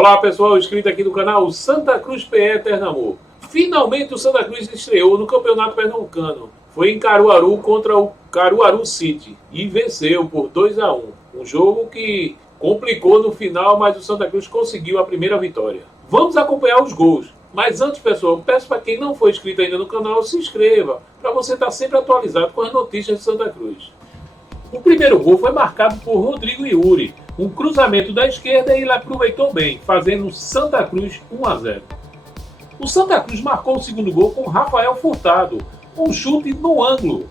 Olá pessoal, inscrito aqui no canal Santa Cruz PE Eterno Amor. Finalmente o Santa Cruz estreou no Campeonato Pernambucano. Foi em Caruaru contra o Caruaru City e venceu por 2-1. Um jogo que complicou no final, mas o Santa Cruz conseguiu a primeira vitória. Vamos acompanhar os gols. Mas antes, pessoal, peço para quem não foi inscrito ainda no canal, se inscreva, para você estar sempre atualizado com as notícias de Santa Cruz. O primeiro gol foi marcado por Rodrigo Yuri, um cruzamento da esquerda e ele aproveitou bem, fazendo Santa Cruz 1-0. O Santa Cruz marcou o segundo gol com Rafael Furtado, um chute no ângulo,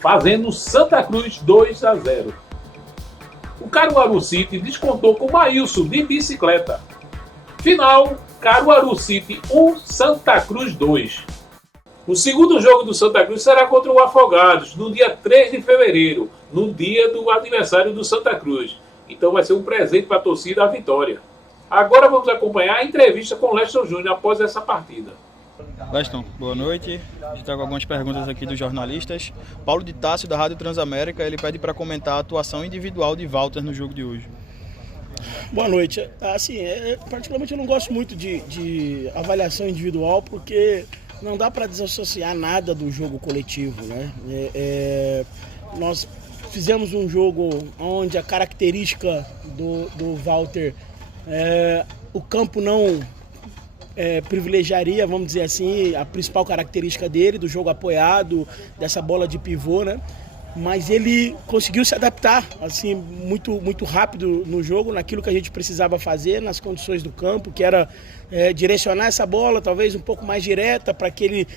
fazendo Santa Cruz 2-0. O Caruaru City descontou com Maílson de bicicleta. Final, Caruaru City 1, Santa Cruz 2. O segundo jogo do Santa Cruz será contra o Afogados, no dia 3 de fevereiro, no dia do aniversário do Santa Cruz. Então vai ser um presente para a torcida a vitória. Agora vamos acompanhar a entrevista com Leston Júnior após essa partida. Leston, boa noite. A gente está com algumas perguntas aqui dos jornalistas. Paulo de Tássio, da Rádio Transamérica, ele pede para comentar a atuação individual de Walter no jogo de hoje. Boa noite. Assim, particularmente eu não gosto muito de avaliação individual, porque não dá para desassociar nada do jogo coletivo, né? Nós fizemos um jogo onde a característica do Walter, o campo não privilegiaria, vamos dizer assim, a principal característica dele, do jogo apoiado, dessa bola de pivô, né? Mas ele conseguiu se adaptar assim, muito rápido no jogo, naquilo que a gente precisava fazer, nas condições do campo, que era direcionar essa bola talvez um pouco mais direta, para que ele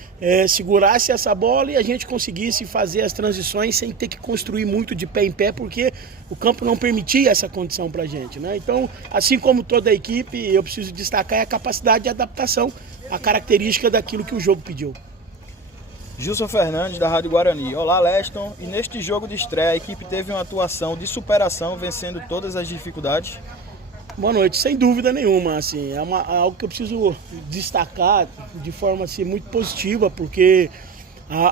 segurasse essa bola e a gente conseguisse fazer as transições sem ter que construir muito de pé em pé, porque o campo não permitia essa condição para a gente, né? Então, assim como toda a equipe, eu preciso destacar a capacidade de adaptação, a característica daquilo que o jogo pediu. Gilson Fernandes, da Rádio Guarani. Olá, Leston. E neste jogo de estreia, a equipe teve uma atuação de superação, vencendo todas as dificuldades? Boa noite. Sem dúvida nenhuma. Assim, é algo que eu preciso destacar de forma assim, muito positiva, porque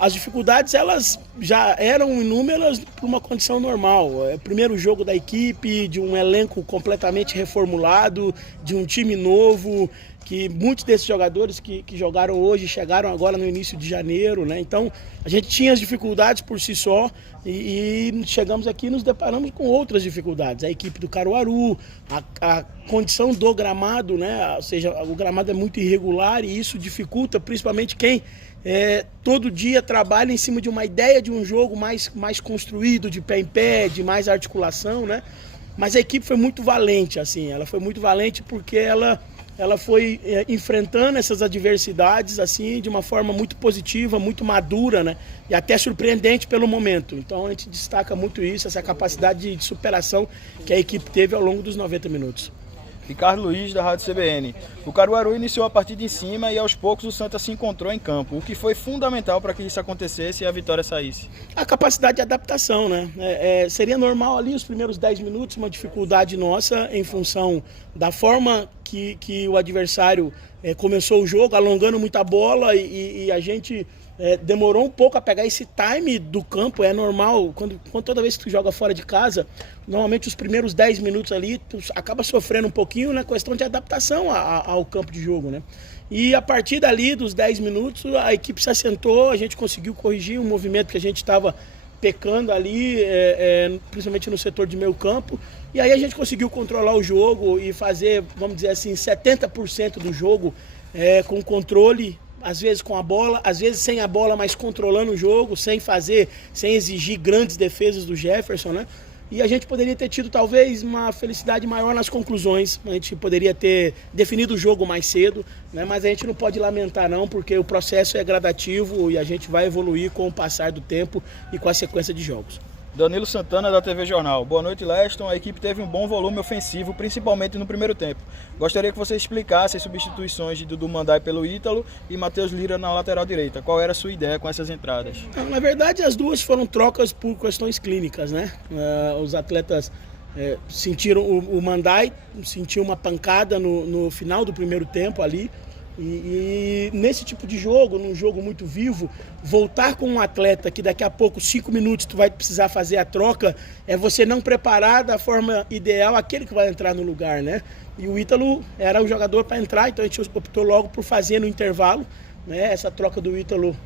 as dificuldades elas já eram inúmeras por uma condição normal. É o primeiro jogo da equipe, de um elenco completamente reformulado, de um time novo, que muitos desses jogadores que jogaram hoje chegaram agora no início de janeiro, né? Então a gente tinha as dificuldades por si só e chegamos aqui e nos deparamos com outras dificuldades. A equipe do Caruaru, a condição do gramado, né? Ou seja, o gramado é muito irregular e isso dificulta principalmente quem todo dia trabalha em cima de uma ideia de um jogo mais construído, de pé em pé, de mais articulação, né? Mas a equipe foi muito valente, assim, ela foi muito valente porque ela foi enfrentando essas adversidades assim de uma forma muito positiva, muito madura, né? E até surpreendente pelo momento. Então a gente destaca muito isso, essa capacidade de superação que a equipe teve ao longo dos 90 minutos. Ricardo Luiz, da Rádio CBN. O Caruaru iniciou a partida em cima e aos poucos o Santa se encontrou em campo, o que foi fundamental para que isso acontecesse e a vitória saísse. A capacidade de adaptação, né? Seria normal ali os primeiros 10 minutos, uma dificuldade nossa em função da forma que o adversário começou o jogo, alongando muita bola e a gente demorou um pouco a pegar esse time do campo. É normal, toda vez que tu joga fora de casa, normalmente os primeiros 10 minutos ali, tu acaba sofrendo um pouquinho na questão de adaptação ao campo de jogo, né? E a partir dali, dos 10 minutos, a equipe se assentou, a gente conseguiu corrigir um movimento que a gente estava pecando ali, principalmente no setor de meio campo, e aí a gente conseguiu controlar o jogo e fazer, vamos dizer assim, 70% do jogo com controle, às vezes com a bola, às vezes sem a bola, mas controlando o jogo, sem exigir grandes defesas do Jefferson, né? E a gente poderia ter tido talvez uma felicidade maior nas conclusões, a gente poderia ter definido o jogo mais cedo, né? Mas a gente não pode lamentar não, porque o processo é gradativo e a gente vai evoluir com o passar do tempo e com a sequência de jogos. Danilo Santana, da TV Jornal. Boa noite, Leston. A equipe teve um bom volume ofensivo, principalmente no primeiro tempo. Gostaria que você explicasse as substituições de Dudu Mandai pelo Ítalo e Matheus Lira na lateral direita. Qual era a sua ideia com essas entradas? Na verdade, as duas foram trocas por questões clínicas, né? Os atletas sentiram, o Mandai sentiu uma pancada no final do primeiro tempo ali, E nesse tipo de jogo, num jogo muito vivo, voltar com um atleta que daqui a pouco, 5 minutos, tu vai precisar fazer a troca, é você não preparar da forma ideal aquele que vai entrar no lugar, né? E o Ítalo era o jogador para entrar, então a gente optou logo por fazer no intervalo, né, essa troca do Ítalo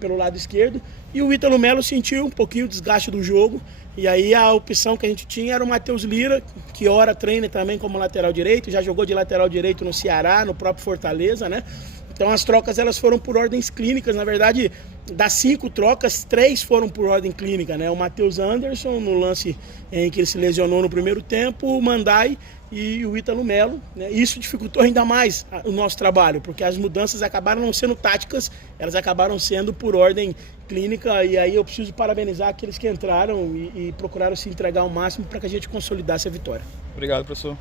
pelo lado esquerdo. E o Ítalo Melo sentiu um pouquinho o desgaste do jogo, e aí a opção que a gente tinha era o Matheus Lira, que ora treina também como lateral direito, já jogou de lateral direito no Ceará, no próprio Fortaleza, né? Então as trocas elas foram por ordens clínicas, na verdade, das 5 trocas, 3 foram por ordem clínica, né? O Matheus Anderson, no lance em que ele se lesionou no primeiro tempo, o Mandai e o Ítalo Melo, né? Isso dificultou ainda mais o nosso trabalho, porque as mudanças acabaram não sendo táticas, elas acabaram sendo por ordem clínica, e aí eu preciso parabenizar aqueles que entraram e procuraram se entregar ao máximo para que a gente consolidasse a vitória. Obrigado, professor.